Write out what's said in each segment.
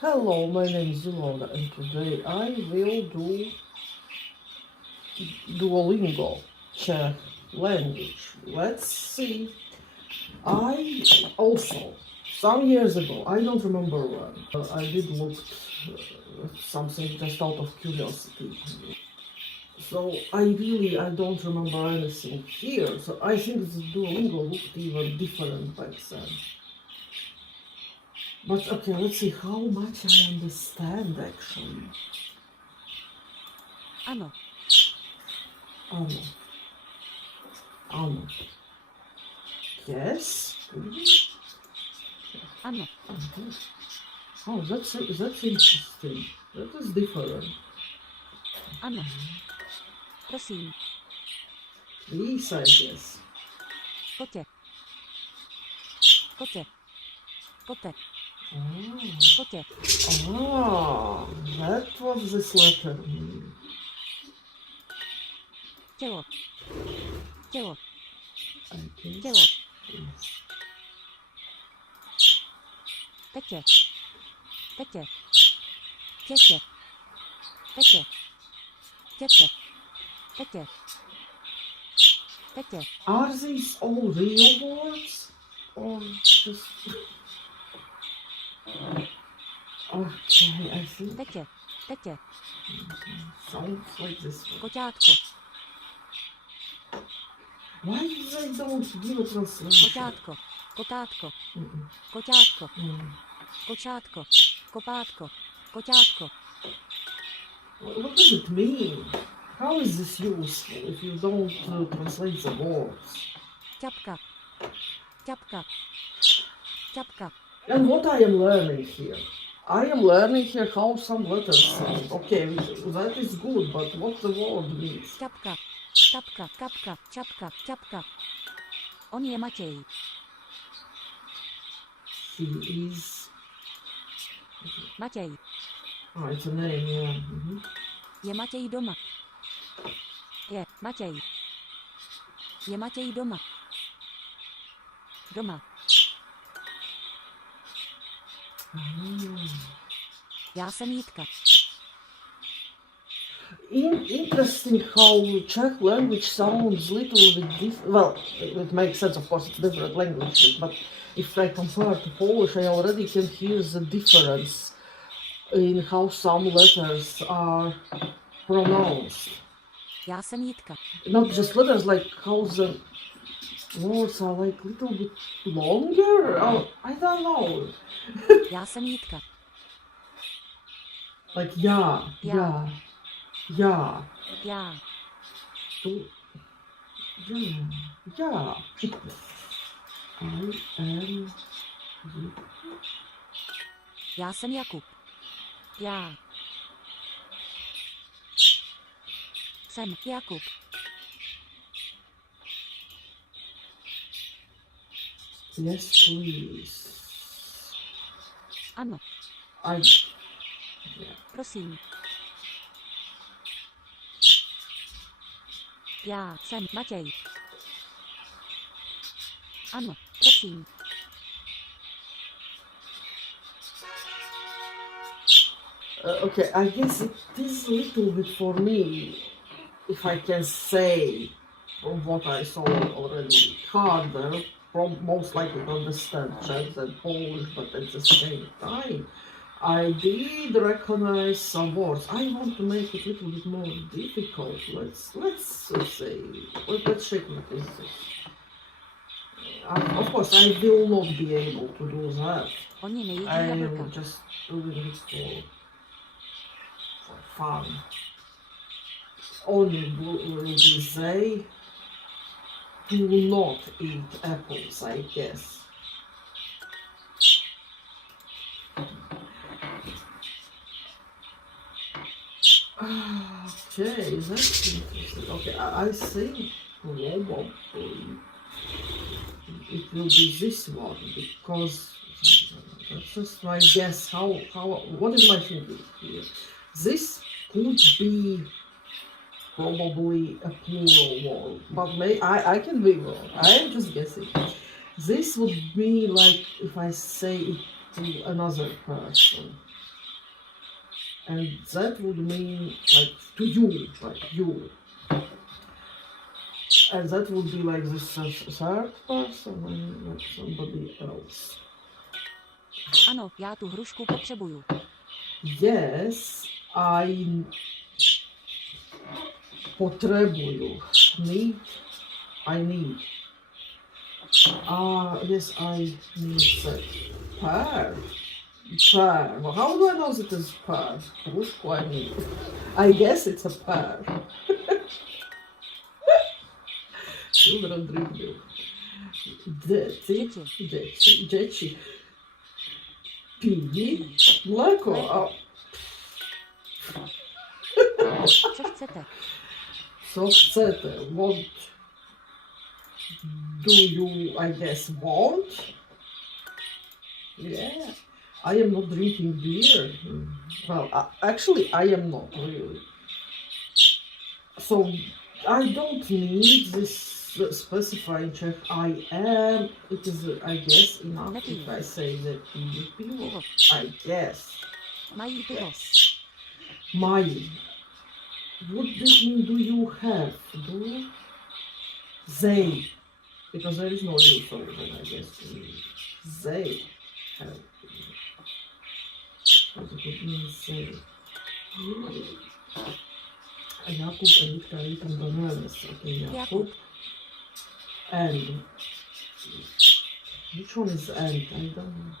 Hello, my name is Ilona and today I will do Duolingo, Czech language. Let's see. I also, some years ago, I don't remember when, I did look something just out of curiosity. So I don't remember anything here. So I think the Duolingo looked even different back then. But okay, let's see how much I understand actually. Ano, Ano. Ano. Yes. ano, Oh, that's interesting. That is different. ano. Prosím, These, I guess. kotě, kotě, kote, Oh. kotě, Ah, that was this letter. tělo, tělo, I guess. tělo, Yes. tetě, tetě, tětě, tetě, tětě, tetě, tetě, Are these all real words? Or just... Okay, I think tetě, tetě, sounds like this one. koťátko, Why they don't give a translation? koťátko, kotátko, Mm-mm. koťátko, Mm. kočátko, kopátko, koťátko, What does it mean? How is this useful if you don't translate the words? ťapka, ťapka, ťapka, And what I am learning here? I am learning here how some letters sound. Okay, that is good, but what the word means? ťapka, tapka, kapka, čapka, ťapka. On je Matěj. He is... Matěj. Oh, it's a name, yeah. Mm-hmm. Je Matěj doma. Je Matěj. Je Matěj doma. Doma. Já jsem Jitka. Interesting how Czech language sounds little bit different. Well, it makes sense, of course, it's different language, but if I compare to Polish, I already can hear the difference in how some letters are pronounced. Já jsem Jitka. Not just letters, like how the words are like little bit longer. Oh, I don't know. Já jsem Jitka. Like yeah. Já. Yeah. To, Yeah. I am. já jsem Jakub. Já. Jsem Jakub. Yes, please. Ano. Prosím. Já jsem Matěj. Ano, prosím. Okay, I guess it is a little bit for me, if I can say, from what I saw already, harder, most likely to understand Czech than Polish, but at the same time, I did recognize some words. I want to make it a little bit more difficult. Let's say, let's check what is this. Of course, I will not be able to do that. Oni nejedí I jablka. am just doing it for fun. Only will be they do not eat apples, I guess. Okay, that's interesting. Okay, I think probably it will be this one because that's just my guess. What is my thinking here? This could be probably a plural word, but I can be wrong. I am just guessing. This would be like if I say it to another person. and that would mean like to you, like you. And that would be like this third person and like somebody else. Ano, já tu hrušku potřebuju. Yes, I potřebuju. Need. I need. Yes, I need that. Pear. Pear. Well, how do I know that it's pear? Hrušku I need. I guess it's a pear. Children drink milk. Děti. Pijí. Mléko. Co chcete? Co chcete? What do you, I guess, want? Yeah. I am not drinking beer. Well, actually, I am not really. So, I don't need this specifying Czech. I am. It is, I guess, enough if I say that pijí pivo. I guess. Mají pivo. Mají. What does mean do you have? Do they? Because there is no you, so then I guess they have. What does it mean they? Jakub and Victor eating bananas. Okay, Jakub. And which one is and? I don't know.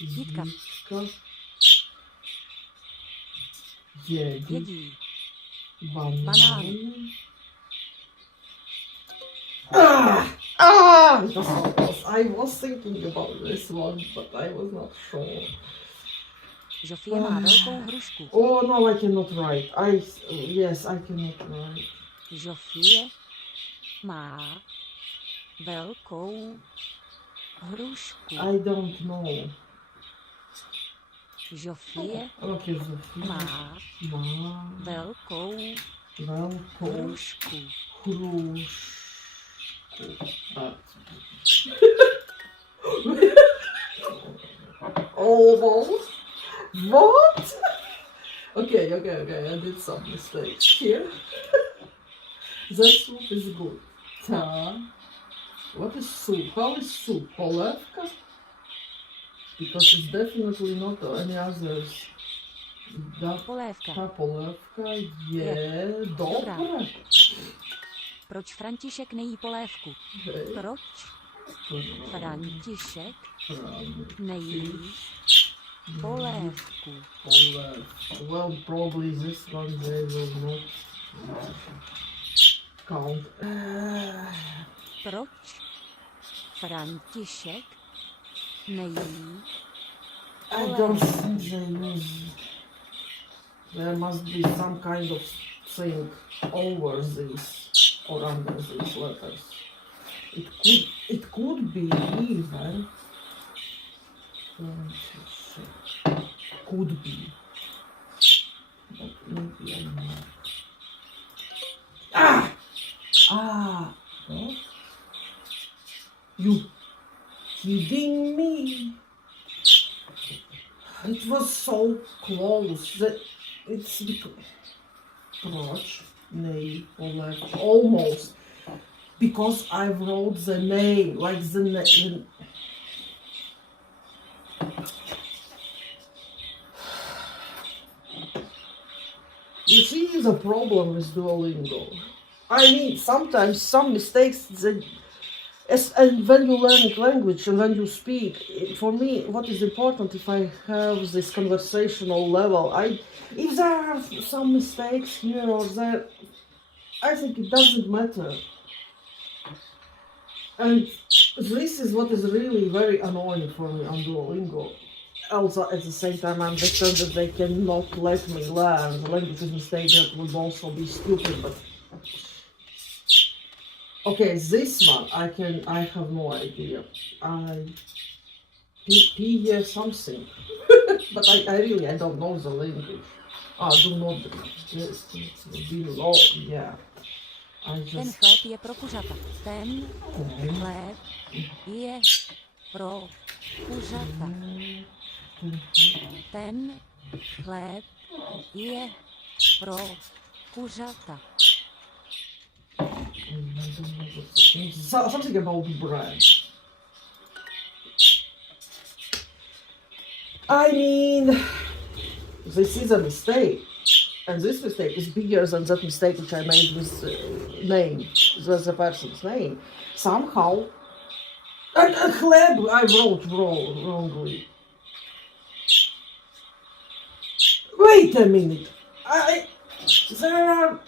Dítka. Jedí. Banán. Banán. I was thinking about this one, but I was not sure. Žofie má velkou hrušku. Oh no, I cannot write. Yes, I cannot write. Žofie má velkou hrušku. I don't know. Žofie Okay, Zofie má velkou hrušku. Almost. What? Okay, I did some mistakes here. That soup is good. What is soup? How is soup? Polevka? Because it's definitely not any others. Polévka. Ta polevka je dobrá. Proč František nejí polévku? Proč František nejí polévku? Well, probably this one they will not count. Proč František nejí I don't think they use. There must be some kind of thing over this or under these letters. It could be even. Could be. But maybe I'm not. What? You kidding me? It was so close that it's proč nej polevka almost because I wrote the name like the name. You see the problem with Duolingo. I mean, sometimes some mistakes that. And when you learn language and when you speak, for me, what is important if I have this conversational level, if there are some mistakes here or there, I think it doesn't matter. And this is what is really very annoying for me on Duolingo. Also, at the same time, I understand that they cannot let me learn the languages mistake. That would also be stupid, but. Okay, this one I have no idea. P something. But I really don't know the language. Do not yes, below, yeah. I Ten just chleb je pro kuřata. Ten chleb je pro kuřata. Ten chleb je pro kuřata. something about bread. I mean, this is a mistake, and this mistake is bigger than that mistake which I made with name, the person's name. Somehow, chleb I wrote wrongly. Wait a minute. There are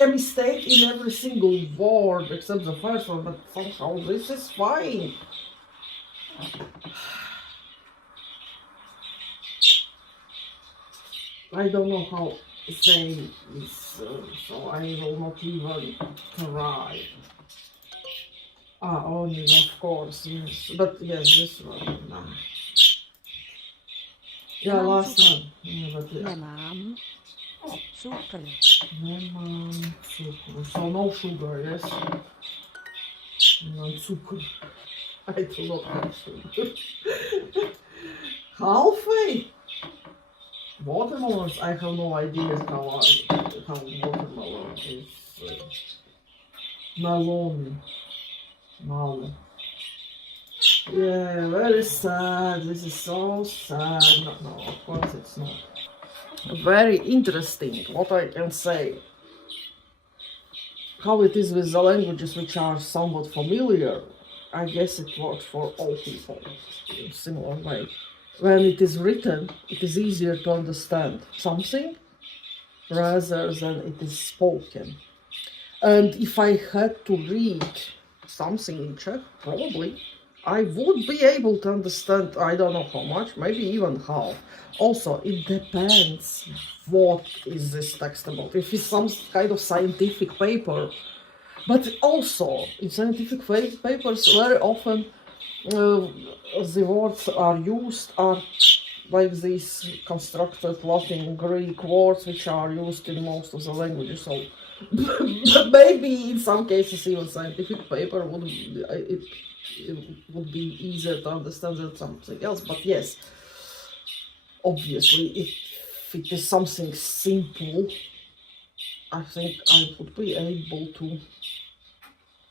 a mistake in every single word except the first one, but somehow this is fine. I don't know how to say this, so I will not even try. Onion, of course, yes. But yes, this one, no. Yeah, Nemám last cukr. one. Yeah, but yeah. Nemám cukr. Lemon, sugar. So no sugar, yes? No sugar. I do not have sugar. Halfway? Watermelons? I have no idea how watermelon is. Melon. Melon. Yeah, very sad. This is so sad. No, of course it's not. Very interesting, what I can say. How it is with the languages which are somewhat familiar. I guess it works for all people in a similar way. When it is written, it is easier to understand something rather than it is spoken. And if I had to read something in Czech, probably I would be able to understand, I don't know how much, maybe even half. Also, it depends what is this text about. If it's some kind of scientific paper, but also in scientific papers, very often the words are used are like these constructed Latin, Greek words which are used in most of the languages. So maybe in some cases even scientific paper would it would be easier to understand than something else. But yes, obviously, if it is something simple, I think I would be able to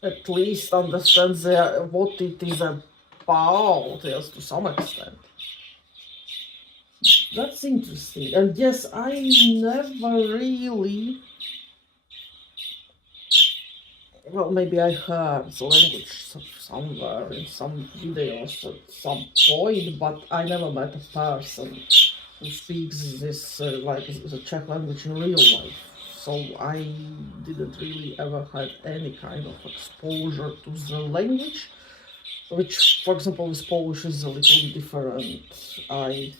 at least understand what it is about, yes, to some extent. That's interesting. And yes, I never really... Well, maybe I heard the language somewhere in some videos at some point, but I never met a person who speaks this like the Czech language in real life. So I didn't really ever had any kind of exposure to the language, which, for example, with Polish is a little different. I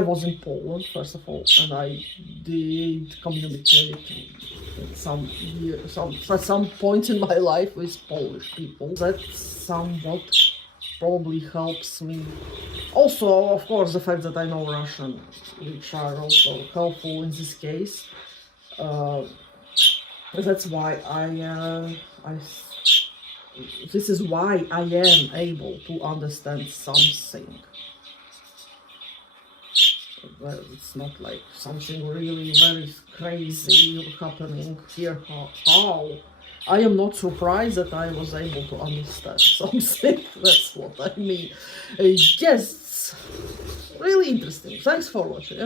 was in Poland, first of all, and I did communicate at some point in my life with Polish people. That somewhat probably helps me. Also, of course, the fact that I know Russian, which are also helpful in this case. That's why this is why I am able to understand something. Well, it's not like something really very crazy happening here. How? I am not surprised that I was able to understand something. That's what I mean. Yes, really interesting. Thanks for watching.